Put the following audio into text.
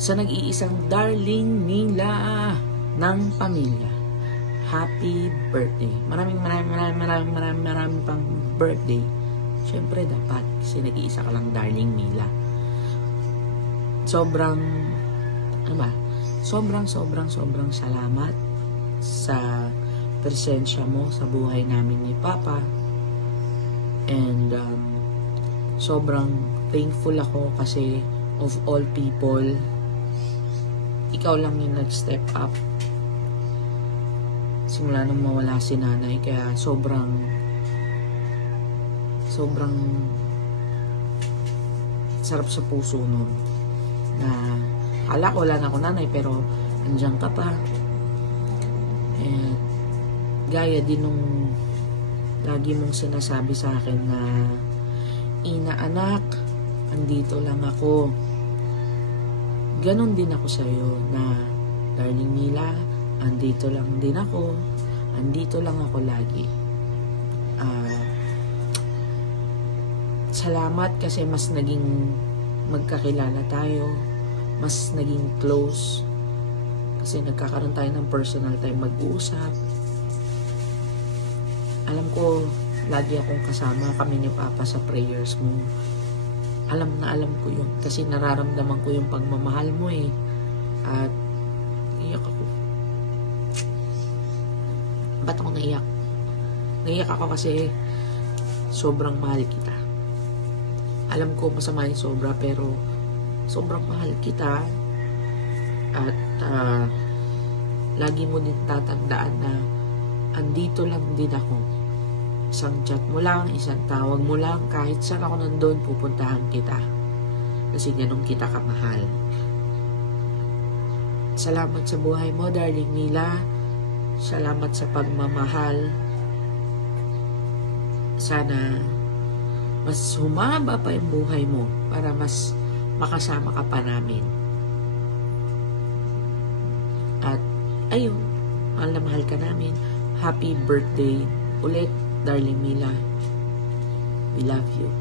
sa nag-iisang darling Mila ng pamilya. Happy birthday. Maraming pang birthday. Siyempre dapat kasi nag-iisa ka lang, darling Mila. Sobrang salamat sa presensya mo sa buhay namin ni Papa. And sobrang thankful ako kasi of all people, ikaw lang yung nag-step up simula nung mawala si nanay. Kaya sobrang sarap sa puso nun na akala ko wala na ako nanay, pero andyan ka pa. And gaya din nung lagi mong sinasabi sa akin na, Ina anak, andito lang ako. Ganon din ako sa'yo na, darling Mila, andito lang din ako. Andito lang ako lagi. Salamat kasi mas naging magkakilala tayo. Mas naging close. Kasi nagkakaroon tayo ng personal time mag-uusap. Alam ko, lagi akong kasama kami ni Papa sa prayers mo. Alam ko yun. Kasi nararamdaman ko yung pagmamahal mo eh. At iyak ako. Ba't ako naiyak? Naiyak ako kasi sobrang mahal kita. Alam ko masama yung sobra, pero sobrang mahal kita. At lagi mo din tatandaan na andito lang din ako. Isang chat mo lang, isang tawag mo lang, kahit saan ako nandun, pupuntahan kita. Kasi ganun kita kamahal. Salamat sa buhay mo, darling Mila. Salamat sa pagmamahal. Sana mas humaba pa yung buhay mo para mas makasama ka pa namin. At ayun, mahal na mahal ka namin. Happy birthday ulit, darling Mila. We love you.